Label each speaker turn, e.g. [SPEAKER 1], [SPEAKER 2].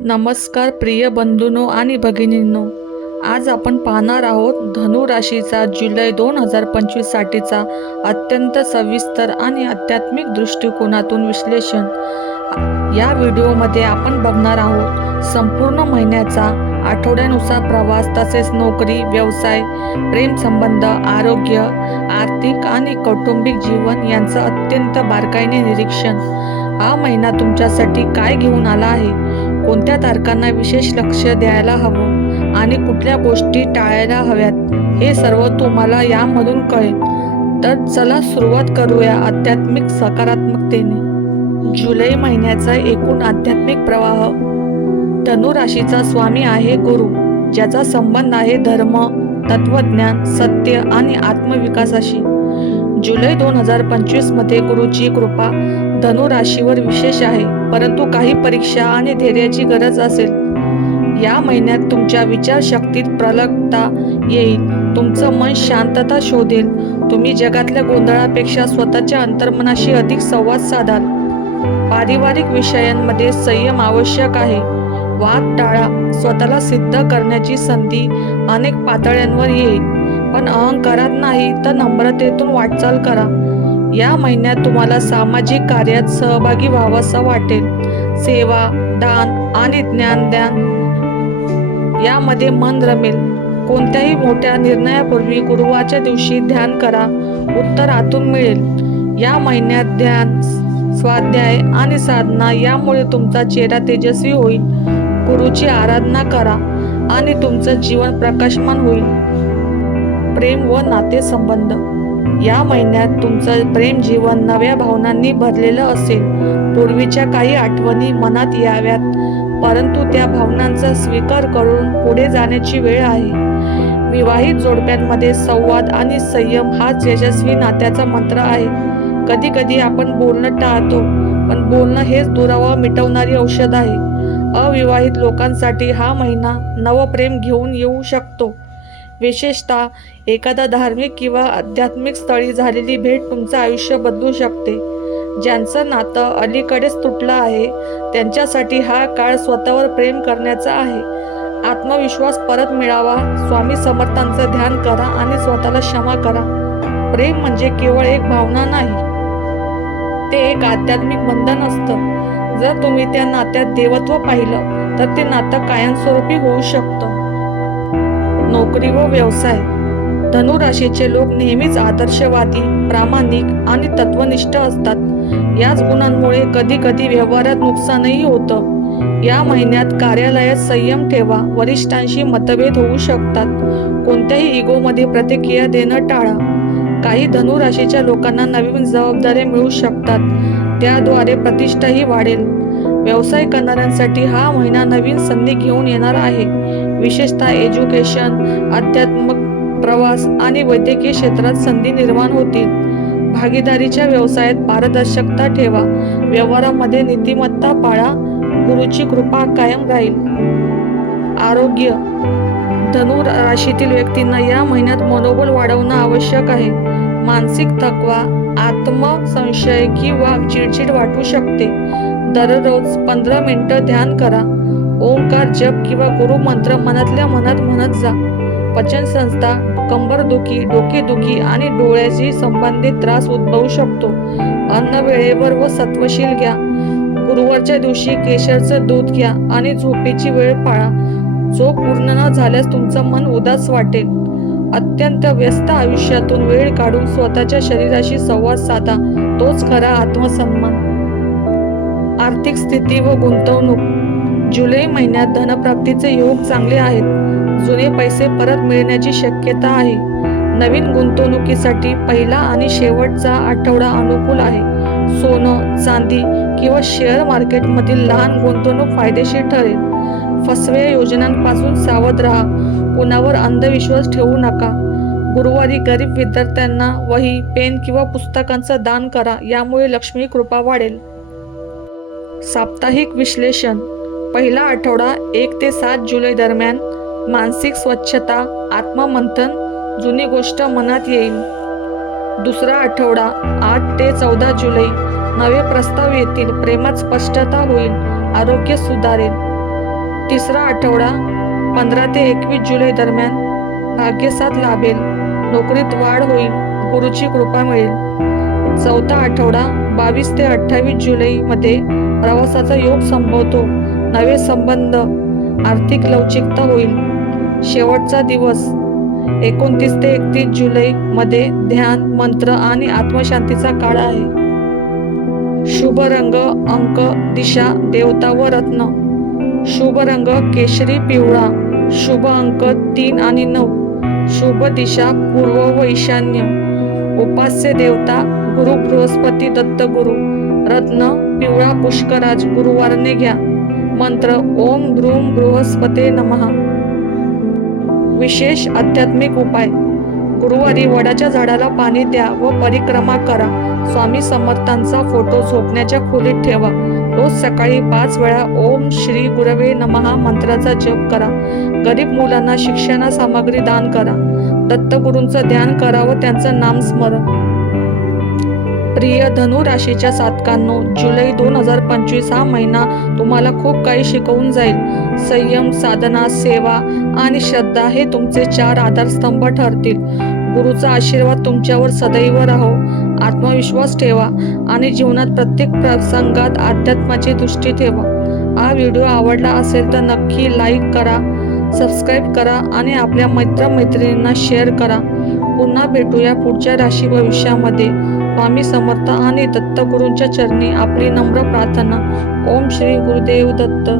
[SPEAKER 1] नमस्कार प्रिय बंधूनो आणि भगिनींनो आज आपण पाहणार आहोत धनु राशीचा जुलै दोन हजार पंचवीससाठीचा अत्यंत सविस्तर आणि आध्यात्मिक दृष्टिकोनातून विश्लेषण. या व्हिडिओमध्ये आपण बघणार आहोत संपूर्ण महिन्याचा आठवड्यानुसार प्रवास तसेच नोकरी व्यवसाय प्रेमसंबंध आरोग्य आर्थिक आणि कौटुंबिक जीवन यांचं अत्यंत बारकाईने निरीक्षण. हा महिना तुमच्यासाठी काय घेऊन आला आहे? कोणत्या तारखांना विशेष लक्ष द्यायला हवं आणि कुठल्या गोष्टी टाळायला हव्यात हे सर्व तुम्हाला यामधून कळेल. तर चला सुरुवात करूया आध्यात्मिक सकारात्मकतेने. जुलै महिन्याचा एकूण आध्यात्मिक प्रवाह. धनु राशीचा स्वामी आहे गुरु ज्याचा संबंध आहे धर्म तत्वज्ञान सत्य आणि आत्मविकासाशी. जुलै दोन हजार पंचवीसमध्ये गुरुची कृपा धनु राशीवर विशेष आहे. परंतु काही परीक्षा आणि धैर्याची गरज असेल. या महिन्यात तुमच्या विचारशक्तीत प्रलगता येईल. तुमचं मन शांतता शोधेल. तुम्ही जगातल्या गोंधळापेक्षा स्वतःच्या अंतर्मनाशी अधिक संवाद साधाल. पारिवारिक विषयांमध्ये संयम आवश्यक आहे. वाद टाळा. स्वतःला सिद्ध करण्याची संधी अनेक पातळ्यांवर येईल. पण अहंकारात नाही तर नम्रतेतून वाटचाल करा. या महिन्यात तुम्हाला सामाजिक कार्यात सहभागी व्हावंसं वाटेल. सेवा दान आणि ज्ञानदान यामध्ये मन रमेल. कोणत्याही मोठ्या निर्णयापूर्वी गुरुवारच्या दिवशी ध्यान करा. उत्तर आतून मिळेल. या महिन्यात ध्यान स्वाध्याय आणि साधना यामुळे तुमचा चेहरा तेजस्वी होईल. गुरुची आराधना करा आणि तुमचं जीवन प्रकाशमान होईल. प्रेम व नातेसंबंध. या महिन्यात तुमचं प्रेम जीवन नव्या भावनांनी भरलेलं असेल. पूर्वीच्या काही आठवणी मनात याव्यात परंतु त्या भावनांचा स्वीकार करून पुढे जाण्याची वेळ आहे. विवाहित जोडप्यांमध्ये संवाद आणि संयम हाच यशस्वी नात्याचा मंत्र आहे. कधी कधी आपण बोलणं टाळतो पण बोलणं हेच दुरावा मिटवणारी औषध आहे. अविवाहित लोकांसाठी हा महिना नवप्रेम घेऊन येऊ शकतो. विशेषतः एखादा धार्मिक किंवा आध्यात्मिक स्थळी झालेली भेट तुमचं आयुष्य बदलू शकते. ज्यांचं नातं अलीकडेच तुटलं आहे त्यांच्यासाठी हा काळ स्वतःवर प्रेम करण्याचा आहे. आत्मविश्वास परत मिळावा. स्वामी समर्थांचं ध्यान करा आणि स्वतःला क्षमा करा. प्रेम म्हणजे केवळ एक भावना नाही ते एक आध्यात्मिक बंधन असतं. जर तुम्ही त्या नात्यात देवत्व पाहिलं तर ते नातं कायमस्वरूपी होऊ शकतं. नोकरी व व्यवसाय. धनुराशीचे लोक नेहमीच आदर्शवादी प्रामाणिक आणि तत्वनिष्ठ असतात. याच गुणांमुळे कधी कधी व्यवहारात नुकसानही होतं. या महिन्यात कार्यालयात संयम ठेवा वरिष्ठांशी मतभेद होऊ शकतात. कोणत्याही इगोमध्ये प्रतिक्रिया देणं टाळा. काही धनुराशीच्या लोकांना नवीन जबाबदाऱ्या मिळू शकतात. त्याद्वारे प्रतिष्ठाही वाढेल. व्यवसाय करणाऱ्यांसाठी हा महिना नवीन संधी घेऊन येणार आहे. विशेषतः एज्युकेशन अध्यात्मक प्रवास आणि वैद्यकीय क्षेत्रात संधी निर्माण होतील भागीदारीच्या व्यवसायात पारदर्शकता ठेवा. व्यवहारामध्ये नीतिमत्ता पाळा. गुरुची कृपा कायम राहील. आरोग्य. धनु राशीतील व्यक्तींना या महिन्यात मनोबल वाढवणं आवश्यक आहे. मानसिक थकवा आत्मसंशय किंवा चिडचिड वाटू शकते. दररोज पंधरा मिनिटं ध्यान करा. ओंकार जप किंवा गुरु मंत्र मनातल्या मनात म्हणत जा. पचन संस्था कंबरदुखी डोकेदुखी आणि डोळ्याशी संबंधित त्रास उद्भवू शकतो. अन्न वेळेवर व सत्वशील घ्या. गुरुवारच्या दिवशी केशरचं दूध घ्या आणि झोपेची वेळ पाळा. झोप पूर्ण न झाल्यास तुमचं मन उदास वाटेल. अत्यंत व्यस्त आयुष्यातून वेळ काढून स्वतःच्या शरीराशी संवाद साधा. तोच खरा आत्मसन्मान. आर्थिक स्थिती व गुंतवणूक. जुलै महिन्यात धनप्राप्तीचे योग चांगले आहेत. जुने पैसे परत मिळण्याची शक्यता आहे. नवीन गुंतवणुकीसाठी पहिला आणि शेवटचा आठवडा अनुकूल आहे. सोनं चांदी किंवा शेअर मार्केटमधील लहान गुंतवणूक फायदेशीर ठरेल. फसव्या योजनांपासून सावध राहा. कुणावर अंधविश्वास ठेवू नका. गुरुवारी गरीब विद्यार्थ्यांना वही पेन किंवा पुस्तकांचं दान करा. यामुळे लक्ष्मी कृपा वाढेल. साप्ताहिक विश्लेषण पहिला आठवडा एक ते सात जुलै दरम्यान मानसिक स्वच्छता आत्ममंथन जुनी गोष्ट मनात येईल. दुसरा आठवडा आठ ते चौदा जुलै नवे प्रस्ताव येतील प्रेमात स्पष्टता होईल आरोग्य सुधारेल. तिसरा आठवडा पंधरा ते एकवीस जुलै दरम्यान भाग्यसाथ लाभेल नोकरीत वाढ होईल गुरुची कृपा मिळेल. चौथा आठवडा बावीस ते अठ्ठावीस जुलैमध्ये प्रवासाचा योग संभवतो नवे संबंध आर्थिक लवचिकता होईल. शेवटचा दिवस एकोणतीस ते एकतीस जुलैमध्ये ध्यान मंत्र आणि आत्मशांतीचा काळ आहे. शुभ रंग अंक दिशा देवता व रत्न. शुभ रंग केशरी पिवळा. शुभ अंक तीन आणि नऊ. शुभ दिशा पूर्व व ईशान्य उपास्य देवता गुरु बृहस्पती दत्त गुरु रत्न पिवळा पुष्कराज गुरुवारने घ्या. मंत्र ओम ध्रुम बृहस्पते नमः. विशेष आध्यात्मिक उपाय. गुरुवारी वडाच्या झाडाला पाणी द्या व परिक्रमा करा. स्वामी समर्थांचा फोटो झोपण्याच्या खोलीत ठेवा. रोज सकाळी पाच वेळा ओम श्री गुरवे नमहा मंत्राचा जप करा. गरीब मुलांना शिक्षणा सामग्री दान करा. दत्तगुरूंचं ध्यान करा व त्यांचं नामस्मरण प्रिय धनु राशीच्या साधकांनो जुलै दोन हजार पंचवीस हा महिना तुम्हाला खूप काही शिकवून जाईल. संयम साधना सेवा आणि श्रद्धा हे तुमचे चार आधारस्तंभ ठरतील. गुरुचा आशीर्वाद तुमच्यावर सदैव राहो. आत्मविश्वास ठेवा आणि जीवनात प्रत्येक प्रसंगात अध्यात्माची दृष्टी ठेवा. हा व्हिडिओ आवडला असेल तर नक्की लाईक करा सबस्क्राईब करा आणि आपल्या मित्रमैत्रिणींना शेअर करा. पुन्हा भेटूया पुढच्या राशी भविष्यामध्ये. स्वामी समर्थ आणि दत्तगुरूंच्या चरणी आपली नम्र प्रार्थना. ओम श्री गुरुदेव दत्त.